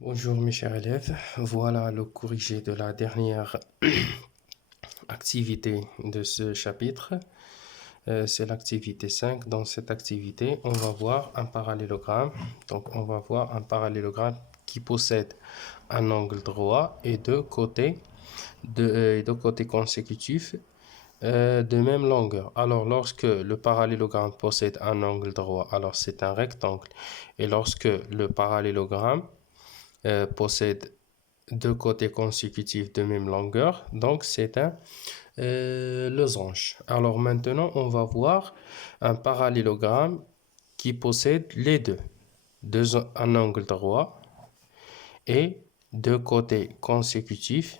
Bonjour mes chers élèves, voilà le corrigé de la dernière activité de ce chapitre. C'est l'activité 5. Dans cette activité, on va voir un parallélogramme. Donc on va voir un parallélogramme qui possède un angle droit et deux côtés consécutifs de même longueur. Alors lorsque le parallélogramme possède un angle droit, alors c'est un rectangle. Et lorsque le parallélogramme possède deux côtés consécutifs de même longueur, donc c'est un losange. Alors maintenant, on va voir un parallélogramme qui possède les deux un angle droit et deux côtés consécutifs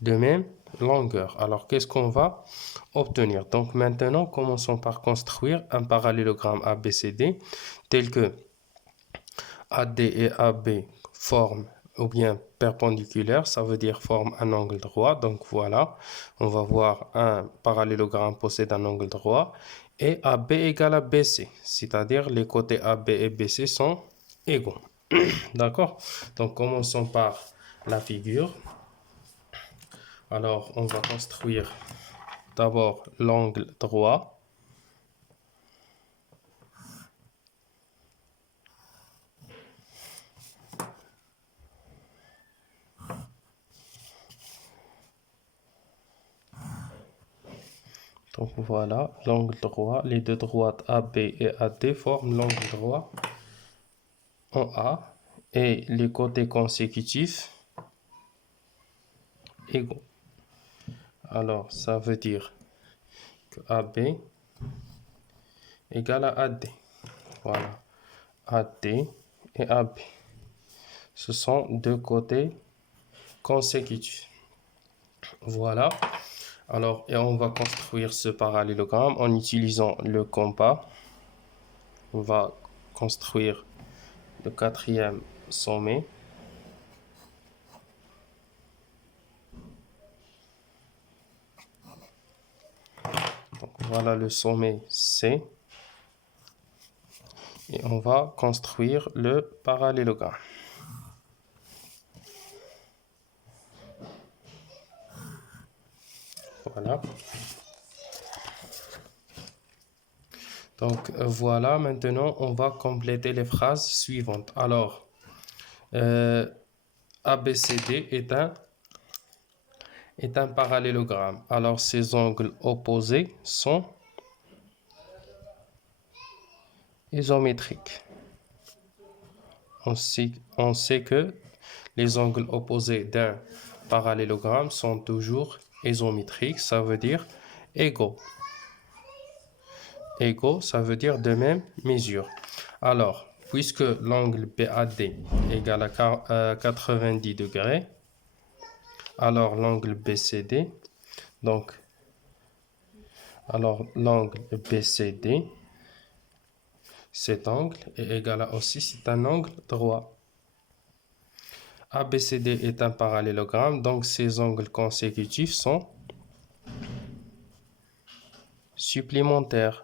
de même longueur. Alors qu'est-ce qu'on va obtenir? Donc maintenant, commençons par construire un parallélogramme ABCD tel que AD et AB forment ou bien perpendiculaire, ça veut dire forme un angle droit. Donc voilà, on va voir un parallélogramme possède un angle droit et AB égale à BC, c'est-à-dire les côtés AB et BC sont égaux. D'accord? Donc commençons par la figure. Alors on va construire d'abord l'angle droit. Donc voilà, l'angle droit, les deux droites AB et AD forment l'angle droit en A et les côtés consécutifs égaux. Alors ça veut dire que AB égale à AD. Voilà, AD et AB. Ce sont deux côtés consécutifs. Voilà. Alors, et on va construire ce parallélogramme en utilisant le compas. On va construire le quatrième sommet. Donc, voilà le sommet C. Et on va construire le parallélogramme. Voilà. Donc voilà, maintenant on va compléter les phrases suivantes. Alors, ABCD est un parallélogramme. Alors ces angles opposés sont isométriques. On sait que les angles opposés d'un parallélogramme sont toujours isométriques, ça veut dire égaux. Égaux, ça veut dire de même mesure. Alors, puisque l'angle BAD égale à 90 degrés, alors l'angle BCD, donc, alors l'angle BCD, cet angle est égal à aussi, c'est un angle droit. ABCD est un parallélogramme, donc ces angles consécutifs sont supplémentaires.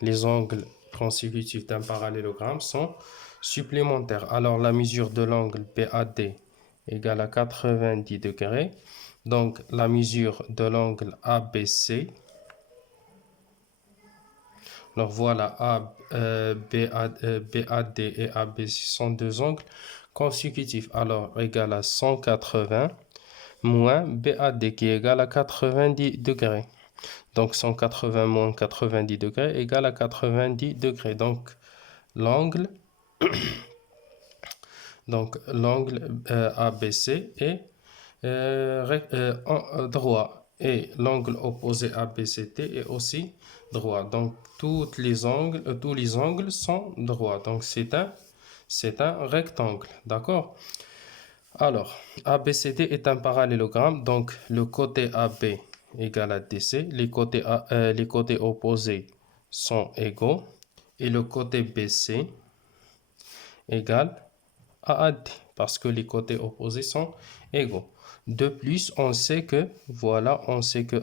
Les angles consécutifs d'un parallélogramme sont supplémentaires. Alors la mesure de l'angle BAD égale à 90 degrés. Donc la mesure de l'angle ABC. Alors voilà, BAD et ABC sont deux angles consécutifs. Alors égale à 180 moins BAD qui est égal à 90 degrés. Donc 180 moins 90 degrés égale à 90 degrés. Donc l'angle ABC est droit et l'angle opposé ABCD est aussi droit. Donc tous les angles sont droits. Donc c'est un rectangle. D'accord? Alors, ABCD est un parallélogramme. Donc le côté AB égale à DC. Les côtés opposés sont égaux. Et le côté BC égale à AD parce que les côtés opposés sont égaux. De plus, on sait que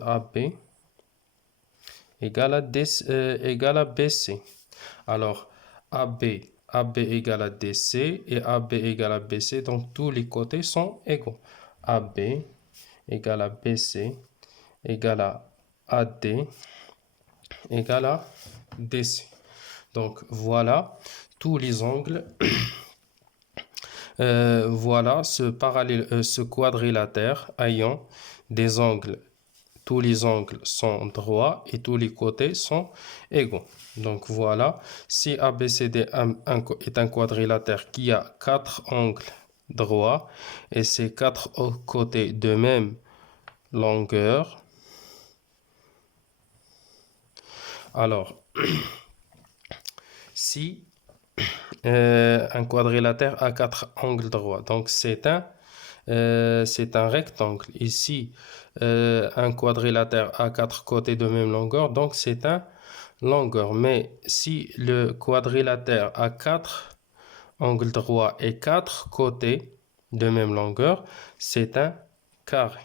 AB égale à BC. Alors, AB égale à DC et AB égale à BC, donc tous les côtés sont égaux. AB égale à BC égale à AD égale à DC. Donc voilà tous les angles. Voilà ce quadrilatère ayant des angles. Tous les angles sont droits et tous les côtés sont égaux. Donc voilà, si ABCD est un quadrilatère qui a 4 angles droits et ces 4 côtés de même longueur, alors si un quadrilatère a 4 angles droits, donc c'est un rectangle. Ici, un quadrilatère a 4 côtés de même longueur, donc c'est un longueur. Mais si le quadrilatère a 4 angles droits et 4 côtés de même longueur, c'est un carré.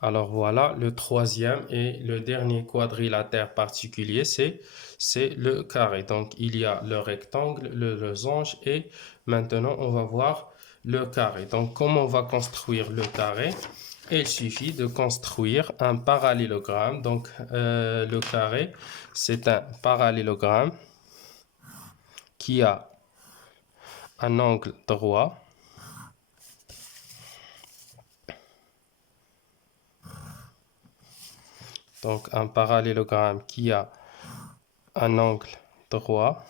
Alors voilà, le troisième et le dernier quadrilatère particulier, c'est le carré. Donc il y a le rectangle, le losange et maintenant on va voir le carré. Donc comment on va construire le carré? Il suffit de construire un parallélogramme. Donc le carré, c'est un parallélogramme qui a un angle droit. Donc un parallélogramme qui a un angle droit.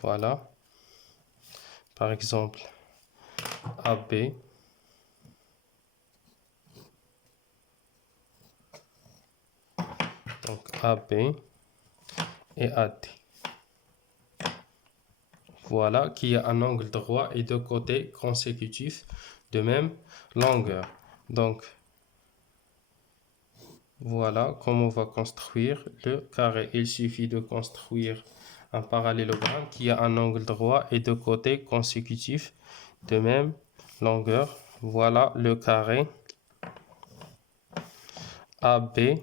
Voilà. Par exemple, AB. Donc AB et AD. Voilà, qui a un angle droit et deux côtés consécutifs de même longueur. Donc, voilà comment on va construire le carré. Il suffit de construire un parallélogramme qui a un angle droit et deux côtés consécutifs de même longueur. Voilà le carré ABCD.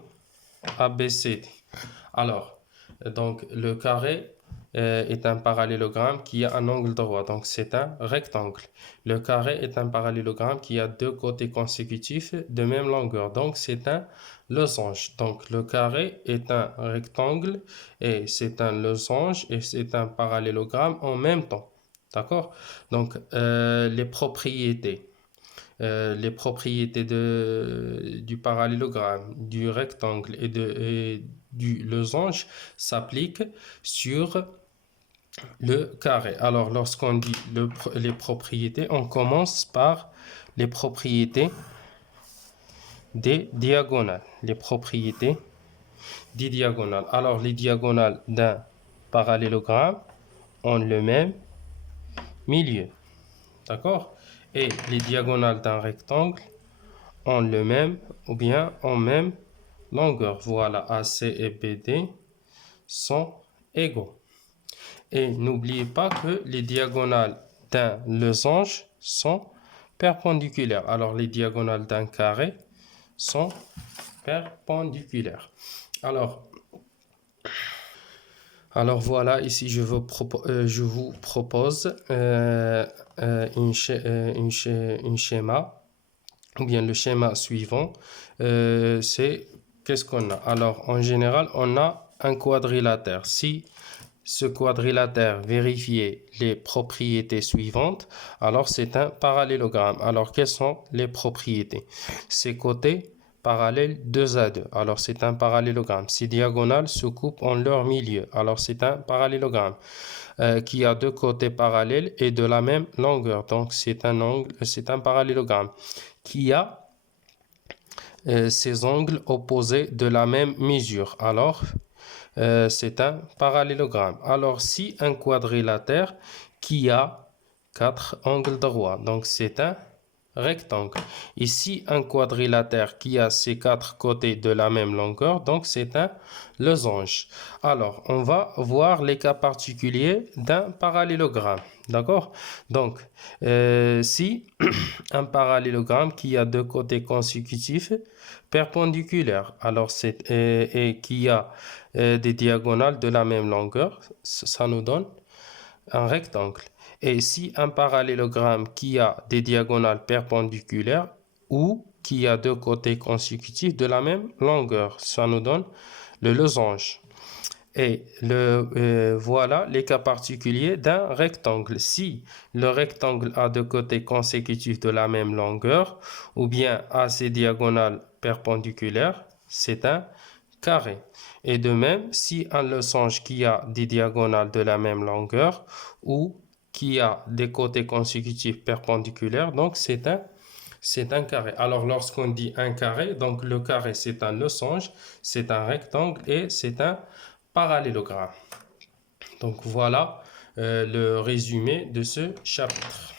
Alors, donc le carré est un parallélogramme qui a un angle droit, donc c'est un rectangle. Le carré est un parallélogramme qui a deux côtés consécutifs de même longueur, donc c'est un losange. Donc le carré est un rectangle et c'est un losange et c'est un parallélogramme en même temps. D'accord? Donc les propriétés du parallélogramme, du rectangle et du losange s'appliquent sur le carré. Alors, lorsqu'on dit les propriétés, on commence par les propriétés des diagonales. Les propriétés des diagonales. Alors, les diagonales d'un parallélogramme ont le même milieu. D'accord? Et les diagonales d'un rectangle ont le même ou bien en même longueur. Voilà, AC et BD sont égaux. Et n'oubliez pas que les diagonales d'un losange sont perpendiculaires. Alors, les diagonales d'un carré sont perpendiculaires. Alors voilà, ici je vous propose une schéma, ou bien le schéma suivant. C'est qu'est-ce qu'on a? Alors en général, on a un quadrilatère. Si ce quadrilatère vérifiait les propriétés suivantes, alors c'est un parallélogramme. Alors quelles sont les propriétés? Ces côtés parallèles 2 à 2. Alors c'est un parallélogramme. Ces diagonales se coupent en leur milieu. Alors c'est un parallélogramme qui a deux côtés parallèles et de la même longueur. Donc c'est un parallélogramme qui a ces angles opposés de la même mesure. Alors c'est un parallélogramme. Alors si un quadrilatère qui a 4 angles droits, donc c'est un rectangle. Ici, un quadrilatère qui a ses quatre côtés de la même longueur, donc c'est un losange. Alors, on va voir les cas particuliers d'un parallélogramme. D'accord? Donc, si un parallélogramme qui a deux côtés consécutifs perpendiculaires, alors et qui a des diagonales de la même longueur, ça nous donne un rectangle. Et si un parallélogramme qui a des diagonales perpendiculaires ou qui a deux côtés consécutifs de la même longueur, ça nous donne le losange. Et voilà les cas particuliers d'un rectangle. Si le rectangle a deux côtés consécutifs de la même longueur ou bien a ses diagonales perpendiculaires, c'est un carré. Et de même, si un losange qui a des diagonales de la même longueur ou qui a des côtés consécutifs perpendiculaires, donc c'est un carré. Alors lorsqu'on dit un carré, donc le carré c'est un losange, c'est un rectangle et c'est un parallélogramme. Donc voilà le résumé de ce chapitre.